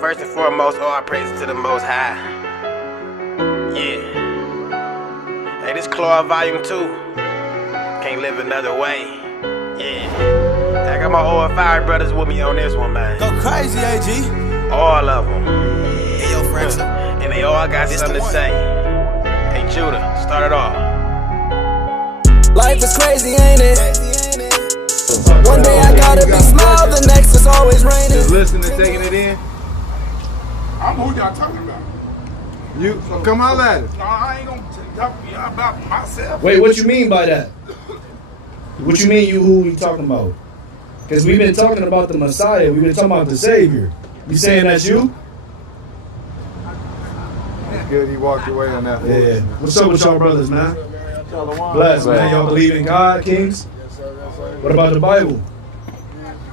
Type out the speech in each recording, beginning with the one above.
First and foremost, all praises to the Most High. Yeah. Hey, this Claw Volume 2. Can't live another way. Yeah. I got my O.F.I brothers with me on this one, man. Go crazy, AG. All of them. Hey, yo, Fraxel. And they all got something to say. Hey, Judah, start it off. Life is crazy, ain't it? One day I got a big smile, the next is always raining. Just listening and taking it in. I'm who y'all talking about. You come out at it. No, I ain't gonna talk to y'all about myself. Wait, what you mean by that? What you mean who you talking about? Because we've been talking about the Messiah. We've been talking about the Savior. You saying that's you? Good, he walked away on that. Yeah. What's up with y'all brothers, man? Bless, man. Y'all believe in God, kings? What about the Bible?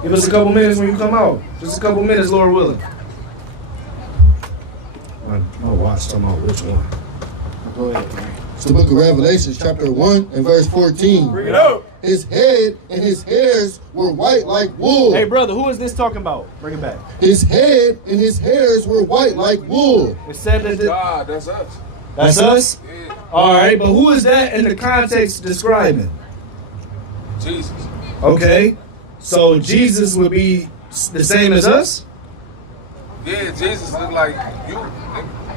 Give us a couple minutes when you come out. Just a couple minutes, Lord willing. My watch talking about which one. Go ahead. It's the book of Revelations, chapter 1 and verse 14. Bring it up. His head and his hairs were white like wool. Hey, brother, who is this talking about? Bring it back. His head and his hairs were white like wool. It said that. God, that's us. That's us? Yeah. All right, but who is that in the context describing? Jesus. Okay, so Jesus would be the same as us? Yeah, Jesus look like you.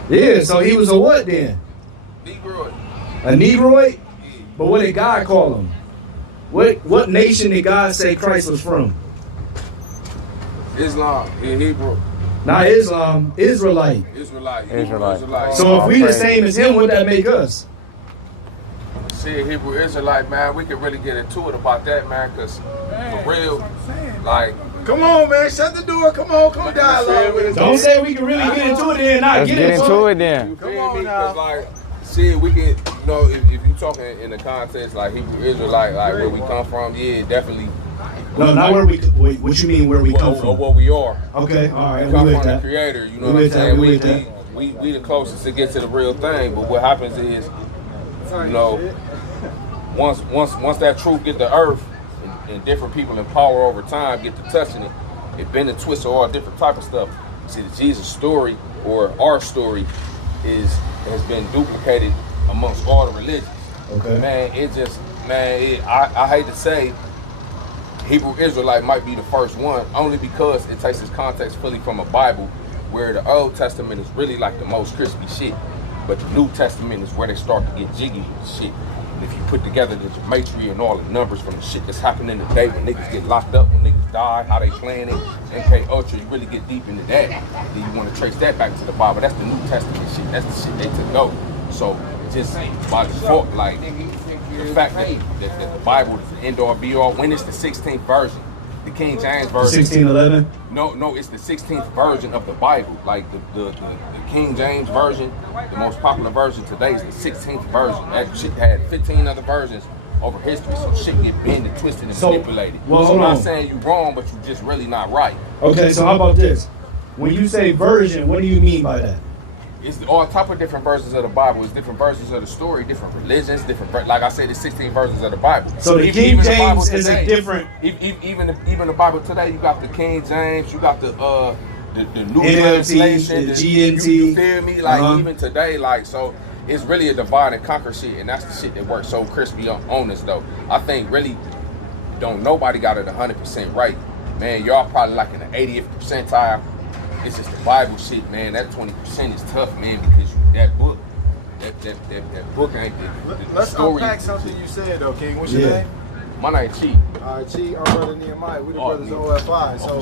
Yeah, so he was a what then? Negro. A Negroid? But what did God call him? What nation did God say Christ was from? Islam. In Hebrew. Not Islam, Israelite. Israelite. Israelite. So if we the same as him, what that make us? See, Hebrew Israelite, man, we can really get into it about that, man, because for real, like, Come on, man. Shut the door. Come on dialogue with us. Don't say we can really get into it and not Let's get into it then. you Come feel on me? now. Because, like, see, we can, you know, if you talking in the context, like, Hebrew Israelite, like, where we come from, yeah, definitely. No, not where we. Wait, what you mean where we come Or from? what we are. Okay, all right, We we come with from the that. Creator, you know We what I'm with that, saying? we with that. We the closest to get to the real thing, but what happens is, you know, once that truth get to earth, and different people in power over time get to touching it, it been a twist of all different type of stuff. See, the Jesus story, or our story, has been duplicated amongst all the religions. Okay. Man, I hate to say, Hebrew Israelite might be the first one, only because it takes its context fully from a Bible, where the Old Testament is really like the most crispy shit, but the New Testament is where they start to get jiggy with shit. And if you put together the gematria and all the numbers from the shit that's happening today, when niggas get locked up, when niggas die, how they playing it, MK Ultra, you really get deep into that. Then you want to trace that back to the Bible. That's the New Testament shit. That's the shit they took over. So just by default, like, the fact that the Bible is the end-all be-all, when it's the 16th version, the King James version. 1611? No, it's the 16th version of the Bible. Like the King James version, the most popular version today is the 16th version. That shit had 15 other versions over history, so shit get bent and twisted and manipulated. Well, so I'm hold not on. saying you wrong, but you just really not right. Okay, so how about this? When you say version, what do you mean by that? It's all type of different versions of the Bible. It's different versions of the story, different religions, like I said, the 16 versions of the Bible. So the King Even the Bible James is a today, different. Even the Bible today, you got the King James, you got the New NLT, Translation, the GNT. You feel me? Like even today, like, so it's really a divide and conquer shit, and that's the shit that works so crispy on us though. I think really don't nobody got it 100% right, man. Y'all probably like in the 80th percentile. It's just the Bible shit, man. That 20% is tough, man, because that book ain't the Let's story. unpack something you said, though, King. What's your name? My name Chief. All right, Chief. I'm Brother Nehemiah. We the brothers O.F.I. So,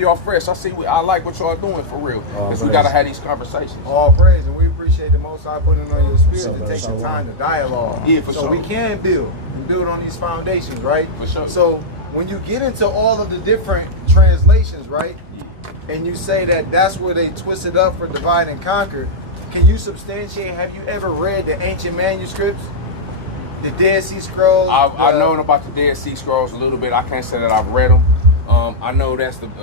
Y'all fresh. I see. I like what y'all doing for real, because we gotta have these conversations. all praise, and we appreciate the Most High putting it on your spirit to take the time to dialogue. Yeah, for so sure. we can build on these foundations, right? For sure. So when you get into all of the different translations, right, and you say that that's where they twisted up for divide and conquer, can you substantiate? Have you ever read the ancient manuscripts, the Dead Sea Scrolls? I know about the Dead Sea Scrolls a little bit. I can't say that I've read them. I know that's it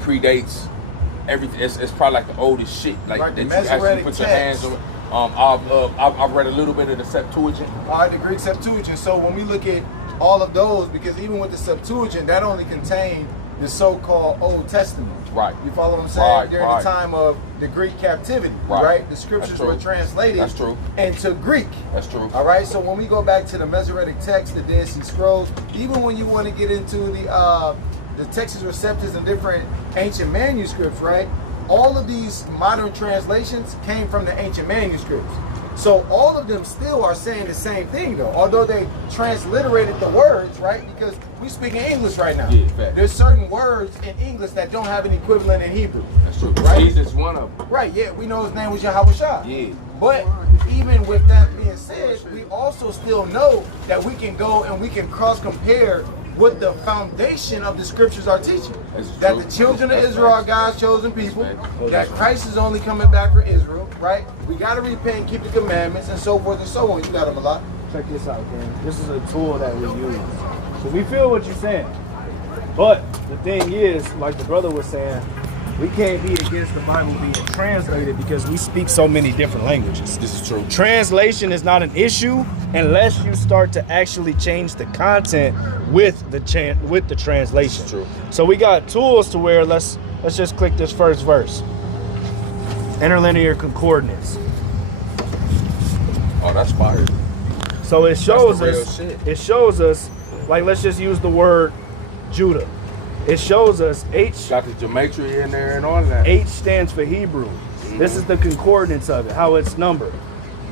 predates everything. It's probably like the oldest shit, like that the you actually Masoretic put your text. hands on. I've read a little bit of the Septuagint. All right, the Greek Septuagint. So when we look at all of those, because even with the Septuagint, that only contained the so-called Old Testament. Right. You follow what I'm saying? Right, During the time of the Greek captivity, right? The scriptures were translated into Greek. That's true. All right. So when we go back to the Masoretic text, the Dead Sea Scrolls, even when you want to get into the Textus Receptus and different ancient manuscripts, right? All of these modern translations came from the ancient manuscripts. So all of them still are saying the same thing, though, although they transliterated the words, right? Because we speak in English right now. Yeah, fact. There's certain words in English that don't have an equivalent in Hebrew. That's true. Right? Jesus, one of them. Right, yeah, we know his name was Yahweh Shah. Yeah. But even with that being said, we also still know that we can go and we can cross-compare what the foundation of the scriptures are teaching. That the children of Israel are God's chosen people, that Christ is only coming back for Israel, right? We got to repent and keep the commandments and so forth and so on. You got them a lot. Check this out, man. This is a tool that we use. So we feel what you're saying. But the thing is, like the brother was saying, we can't be against the Bible being translated because we speak so many different languages. This is true. Translation is not an issue unless you start to actually change the content with the translation. True. So we got tools to where let's just click this first verse. Interlinear concordance. Oh, that's fire. So it shows real us. shit. It shows us, like, let's just use the word Judah. It shows us H. Got the gematria in there and all that. H stands for Hebrew. This is the concordance of it, how it's numbered.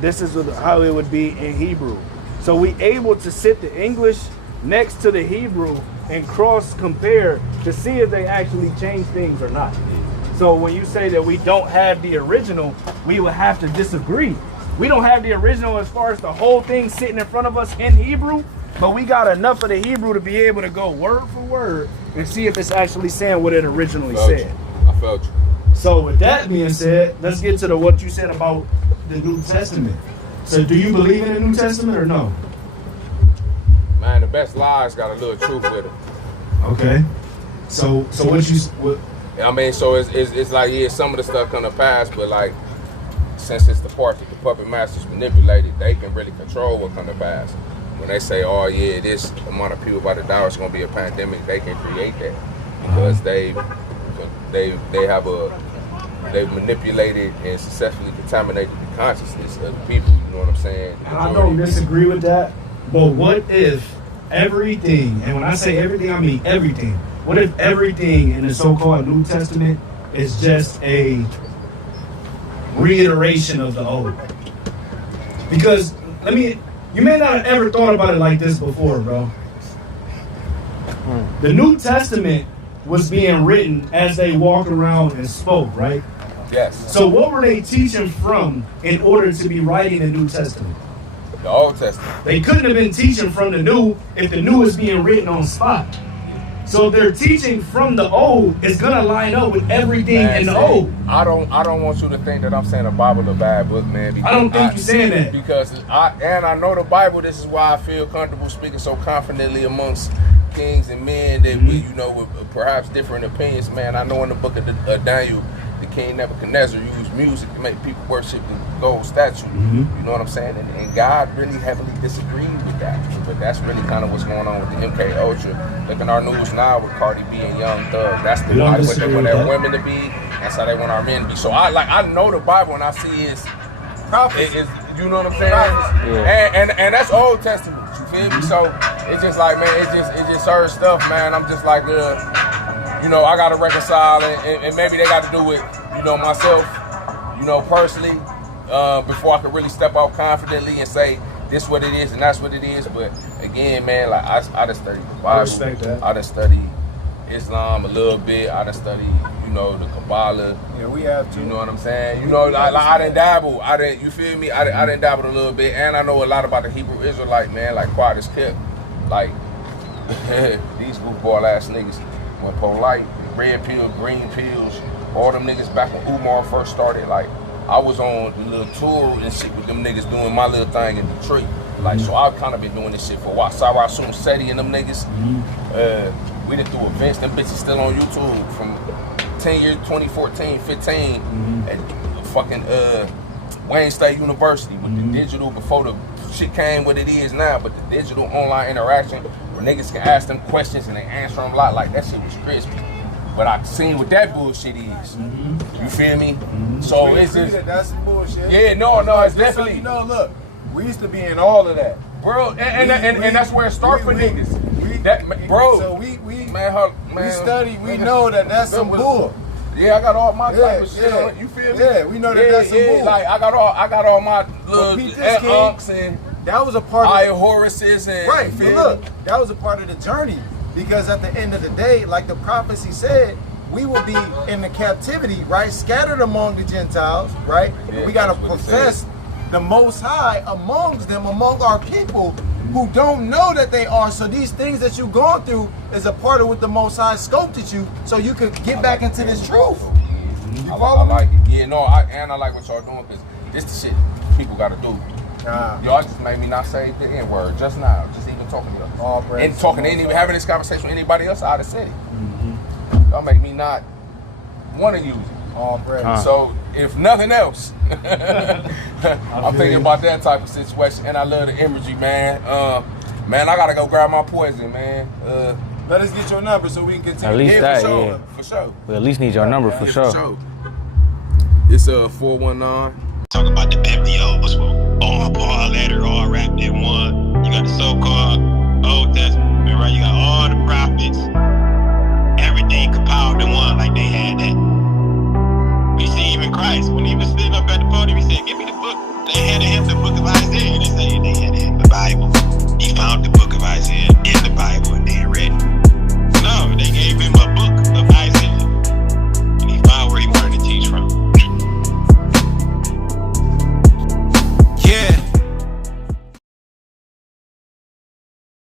This is how it would be in Hebrew. So we able to sit the English next to the Hebrew and cross compare to see if they actually change things or not. So when you say that we don't have the original, we would have to disagree. We don't have the original as far as the whole thing sitting in front of us in Hebrew, but we got enough of the Hebrew to be able to go word for word and see if it's actually saying what it originally said. I felt you. So with that being said, let's get to what you said about the New Testament. So do you believe in the New Testament or no? Man, the best lies got a little truth with it. Okay. So what? I mean, so it's like, yeah, some of the stuff come to pass, but like, since it's the part that the puppet masters manipulated, they can really control what come to pass. When they say, oh yeah, this amount of people by the dollar is going to be a pandemic, they can create that because they've manipulated and successfully contaminated the consciousness of the people. You know what I'm saying? I don't disagree with that, but what if everything, and when I say everything, I mean everything. What if everything in the so-called New Testament is just a reiteration of the Old? Because you may not have ever thought about it like this before, bro. The New Testament was being written as they walked around and spoke, right? Yes. So what were they teaching from in order to be writing the New Testament? The Old Testament. They couldn't have been teaching from the New if the New is being written on spot. So their teaching from the Old is gonna line up with everything in the Old. I don't want you to think that I'm saying the Bible is a bad book, man. I don't think you're saying that. Because I know the Bible. This is why I feel comfortable speaking so confidently amongst kings and men that we, with perhaps different opinions, man. I know in the book of Daniel, the king Nebuchadnezzar used music to make people worship the gold statue. You know what I'm saying? And God really heavily disagreed with that. But that's really kind of what's going on with the MK Ultra. Look at our news now with Cardi B and Young Thug. That's the like what they want their women to be. That's how they want our men to be. So I know the Bible and I see it's you know what I'm saying? Yeah. And that's Old Testament. You feel me? So it's just like, man, it just her stuff, man. I'm just like, I gotta reconcile and maybe they got to do with, myself, personally, before I can really step out confidently and say this what it is and that's what it is. But again, man, like I done studied the Bible. I respect that. I done studied Islam a little bit. I done studied, the Kabbalah. Yeah, we have to. You know what I'm saying? I done dabble. You feel me? I done dabbled a little bit, and I know a lot about the Hebrew Israelite, man, like quiet as kept. Like, these goofball ass niggas went polite, red pill, green pills, all them niggas back when Umar first started. Like, I was on a little tour and shit with them niggas doing my little thing in Detroit. Like, so I've kind of been doing this shit for a while. Sarah Soon Seti and them niggas, we done do events. Them bitches still on YouTube from 10 years, 2014, 15, at fucking Wayne State University with the digital before the shit came what it is now, but the digital online interaction niggas can ask them questions and they answer them a lot. Like, that shit was crispy. But I seen what that bullshit is. You feel me? So it's just, that's some bullshit. yeah, no, it's definitely. So, you know, look, we used to be in all of that. Bro, and that's where it starts for niggas. Bro, so we man, study, we know that that's some bull. Yeah, I got all my type of shit on it. You feel me? Yeah, we know that that's some bull. Like I got all my little unks and that was a part of Horaces and right. But look, that was a part of the journey, because at the end of the day, like the prophecy said, we will be in the captivity, right, scattered among the Gentiles, right. Yeah, we gotta profess the Most High amongst them, among our people who don't know that they are. So these things that you've gone through is a part of what the Most High sculpted you, so you could get back into this truth. You follow me? I like it. Yeah, no, I like what y'all doing, because this the shit people gotta do. Y'all just made me not say the N-word just now, just even talking to y'all. And talking to having this conversation with anybody else out of the city. Y'all make me not want to use it. So if nothing else, I'm thinking about that type of situation, and I love the imagery, man. Man, I gotta go grab my poison, man. Let us get your number so we can continue. At least that, for sure, yeah. for sure. We at least need your number for sure. It's 419. Talk about the biblios, all letter, all wrapped in one. You got the so-called Old Testament, right? You got all